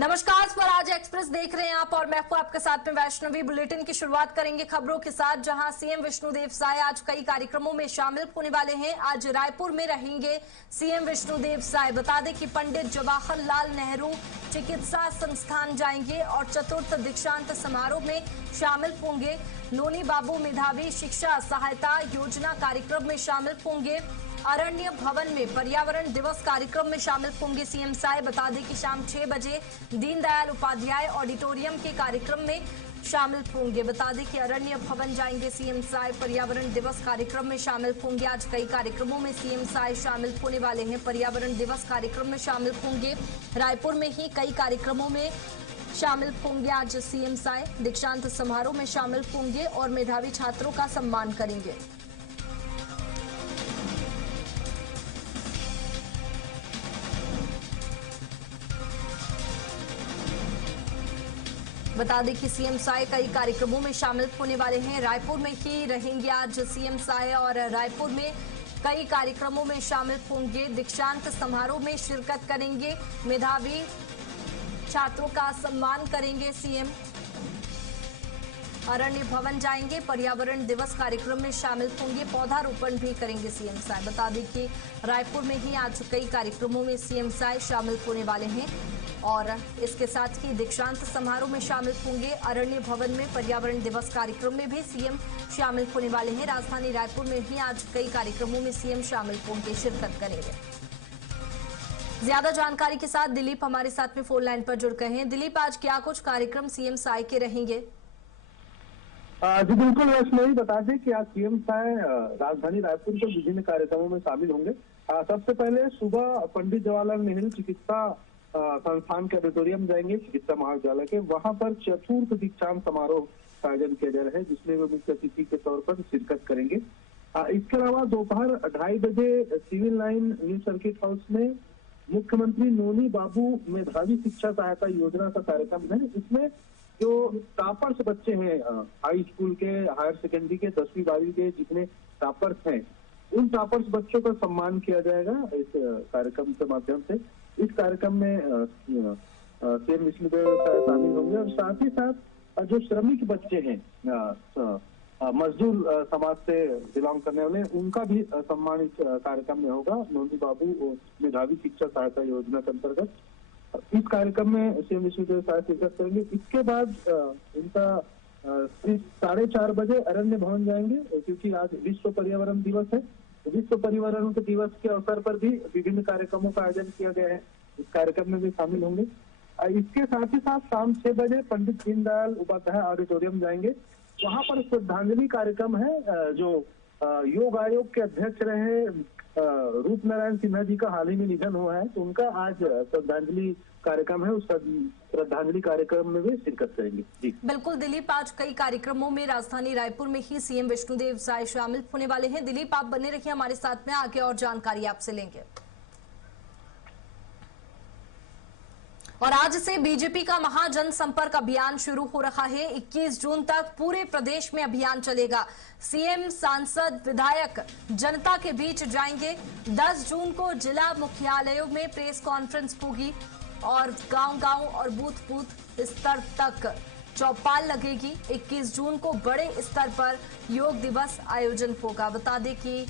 नमस्कार, स्वराज एक्सप्रेस देख रहे हैं आप और मैं हूं आपके साथ में वैष्णवी। बुलेटिन की शुरुआत करेंगे खबरों के साथ, जहां सीएम विष्णुदेव साय आज कई कार्यक्रमों में शामिल होने वाले हैं। आज रायपुर में रहेंगे सीएम विष्णुदेव साय। बता दें कि पंडित जवाहरलाल नेहरू चिकित्सा संस्थान जाएंगे और चतुर्थ दीक्षांत समारोह में शामिल होंगे। नोनी बाबू मेधावी शिक्षा सहायता योजना कार्यक्रम में शामिल होंगे। अरण्य भवन में पर्यावरण दिवस कार्यक्रम में शामिल होंगे सीएम साय। बता दें कि शाम 6 बजे दीनदयाल उपाध्याय ऑडिटोरियम के कार्यक्रम में शामिल होंगे। बता दें कि अरण्य भवन जाएंगे सीएम साय, पर्यावरण दिवस कार्यक्रम में शामिल होंगे। आज कई कार्यक्रमों में सीएम साय शामिल होने वाले हैं। पर्यावरण दिवस कार्यक्रम में शामिल होंगे। रायपुर में ही कई कार्यक्रमों में शामिल होंगे आज सीएम साय। दीक्षांत समारोह में शामिल होंगे और मेधावी छात्रों का सम्मान करेंगे। बता दें कि सीएम साय कई कार्यक्रमों में शामिल होने वाले हैं। रायपुर में ही रहेंगे आज सीएम साय और रायपुर में कई कार्यक्रमों में शामिल होंगे। दीक्षांत समारोह में शिरकत करेंगे। मेधावी छात्रों का सम्मान करेंगे सीएम। अरण्य भवन जाएंगे। पर्यावरण दिवस कार्यक्रम में शामिल होंगे। पौधारोपण भी करेंगे सीएम साय। बता दें कि रायपुर में ही आज कई कार्यक्रमों में सीएम साय शामिल होने वाले हैं और इसके साथ ही दीक्षांत समारोह में शामिल होंगे। अरण्य भवन में पर्यावरण दिवस कार्यक्रम में भी सीएम शामिल होने वाले हैं। राजधानी रायपुर में ही आज कई कार्यक्रमों में सीएम शामिल होंगे, शिरकत करेंगे। ज्यादा जानकारी के साथ दिलीप हमारे साथ में फोन लाइन पर जुड़ गए हैं। दिलीप, आज क्या कुछ कार्यक्रम सीएम साय के रहेंगे? जी बिल्कुल वैष्णवी, बता दें कि आज सीएम साय राजधानी रायपुर के विभिन्न कार्यक्रमों में शामिल होंगे। सबसे पहले सुबह पंडित जवाहरलाल नेहरू चिकित्सा संस्थान के ऑडिटोरियम जाएंगे, चिकित्सा महाविद्यालय के। वहां पर चतुर्थ दीक्षांत समारोह का आयोजन किया जा रहा है, जिसमें वे मुख्य अतिथि के तौर पर शिरकत करेंगे। इसके अलावा दोपहर 2:30 बजे civil line new circuit house में मुख्यमंत्री नोनी बाबू मेधावी शिक्षा सहायता योजना का कार्यक्रम है। इसमें जो टॉपर्स बच्चे हैं हाई स्कूल के, हायर सेकेंडरी के, 10वीं 12वीं के जितने टॉपर्स हैं, उन टॉपर्स बच्चों का सम्मान किया जाएगा इस कार्यक्रम के माध्यम से। इस कार्यक्रम में सीएम विष्णुदेव साय शामिल होंगे और साथ ही साथ जो श्रमिक बच्चे हैं, मजदूर समाज से बिलोंग करने वाले, उनका भी सम्मान इस कार्यक्रम में होगा। नोनी बाबू मेधावी शिक्षा सहायता योजना के अंतर्गत इस कार्यक्रम में सीएम विष्णुदेव साय शिरकत करेंगे। इसके बाद इनका 4:30 बजे अरण्य भवन जाएंगे, क्योंकि आज विश्व पर्यावरण दिवस है। विश्व पर्यावरण दिवस के अवसर पर भी विभिन्न कार्यक्रमों का आयोजन किया गया है। इस कार्यक्रम में भी शामिल होंगे। इसके साथ ही साथ शाम 6 बजे पंडित दीनदयाल उपाध्याय ऑडिटोरियम जाएंगे। वहां पर श्रद्धांजलि कार्यक्रम है। जो योग आयोग के अध्यक्ष रहे रूप नारायण सिन्हा जी का हाल ही में निधन हुआ है, तो उनका आज श्रद्धांजलि कार्यक्रम है। उस श्रद्धांजलि कार्यक्रम में भी शिरकत करेंगे। जी बिल्कुल दिलीप, आज कई कार्यक्रमों में राजधानी रायपुर में ही सीएम विष्णुदेव साय शामिल होने वाले हैं। दिलीप, आप बने रहिए हमारे साथ में, आगे और जानकारी आपसे लेंगे। और आज से बीजेपी का महाजन संपर्क अभियान शुरू हो रहा है। 21 जून तक पूरे प्रदेश में अभियान चलेगा। सीएम, सांसद, विधायक जनता के बीच जाएंगे। 10 जून को जिला मुख्यालयों में प्रेस कॉन्फ्रेंस होगी और गांव-गांव और बूथ स्तर तक चौपाल लगेगी। 21 जून को बड़े स्तर पर योग दिवस आयोजन होगा। बता दें कि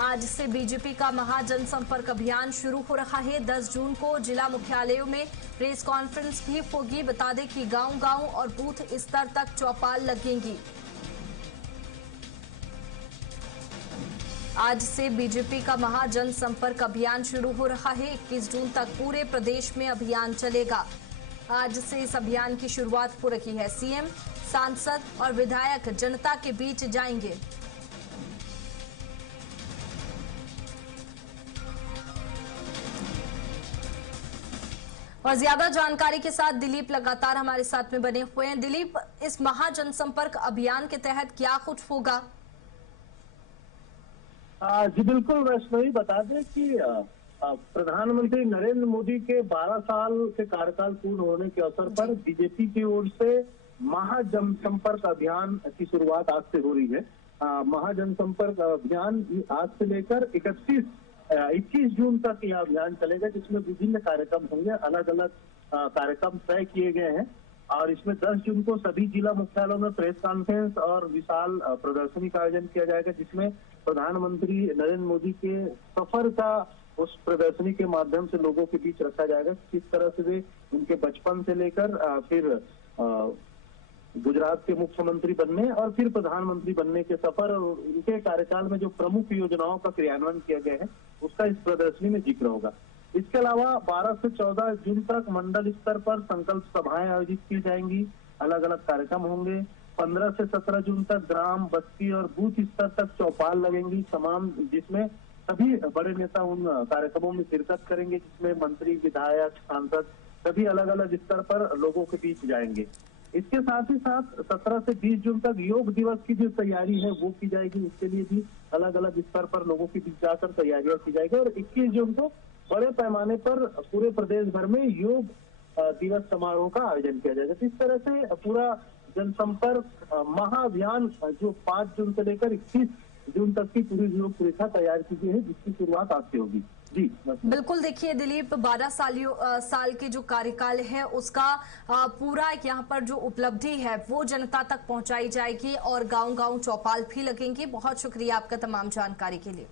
आज से बीजेपी का महाजन संपर्क अभियान शुरू हो रहा है। 10 जून को जिला मुख्यालयों में प्रेस कॉन्फ्रेंस भी होगी। बता दें कि गांव-गांव और बूथ स्तर तक चौपाल लगेंगी। आज से बीजेपी का महाजन संपर्क अभियान शुरू हो रहा है। 21 जून तक पूरे प्रदेश में अभियान चलेगा। आज से इस अभियान की शुरुआत हो रही है। सीएम, सांसद और विधायक जनता के बीच जाएंगे। और ज्यादा जानकारी के साथ दिलीप लगातार हमारे साथ में बने हुए हैं। दिलीप, इस महाजन संपर्क अभियान के तहत क्या कुछ होगा? जी बिल्कुल वैष्णवी, बता दें कि प्रधानमंत्री नरेंद्र मोदी के 12 साल के कार्यकाल पूर्ण होने के अवसर पर बीजेपी की ओर से महाजन संपर्क अभियान की शुरुआत आज से हो रही है। महाजन संपर्क अभियान आज से लेकर 31 21 जून तक यह अभियान चलेगा, जिसमें विभिन्न कार्यक्रम होंगे, अलग अलग कार्यक्रम तय किए गए हैं। और इसमें 10 जून को सभी जिला मुख्यालयों में प्रेस कॉन्फ्रेंस और विशाल प्रदर्शनी का आयोजन किया जाएगा, जिसमें प्रधानमंत्री नरेंद्र मोदी के सफर का उस प्रदर्शनी के माध्यम से लोगों के बीच रखा जाएगा। किस तरह से वे उनके बचपन से लेकर फिर गुजरात के मुख्यमंत्री बनने और फिर प्रधानमंत्री बनने के सफर और उनके कार्यकाल में जो प्रमुख योजनाओं का क्रियान्वयन किया गया है, उसका इस प्रदर्शनी में जिक्र होगा। इसके अलावा 12 से 14 जून तक मंडल स्तर पर संकल्प सभाएं आयोजित की जाएंगी, अलग अलग कार्यक्रम होंगे। 15 से 17 जून तक ग्राम, बस्ती और बूथ स्तर तक चौपाल लगेंगी तमाम, जिसमें सभी बड़े नेता उन कार्यक्रमों में शिरकत करेंगे, जिसमें मंत्री, विधायक, सांसद सभी अलग अलग स्तर पर लोगों के बीच जाएंगे। इसके साथ ही साथ 17 से 20 जून तक योग दिवस की जो तैयारी है वो की जाएगी। इसके लिए भी अलग अलग स्तर पर लोगों के बीच जाकर तैयारियां की जाएगी। और 21 जून को बड़े पैमाने पर पूरे प्रदेश भर में योग दिवस समारोह का आयोजन किया जाएगा। इस तरह से पूरा जनसंपर्क महाअभियान जो 5 जून से लेकर 21 जून तक की पूरी रूपरेखा तैयार की गई है, जिसकी शुरुआत आज से होगी। जी बिल्कुल, देखिए दिलीप, 12 साल के जो कार्यकाल है उसका पूरा यहाँ पर जो उपलब्धि है वो जनता तक पहुंचाई जाएगी और गांव-गांव चौपाल भी लगेंगे। बहुत शुक्रिया आपका तमाम जानकारी के लिए।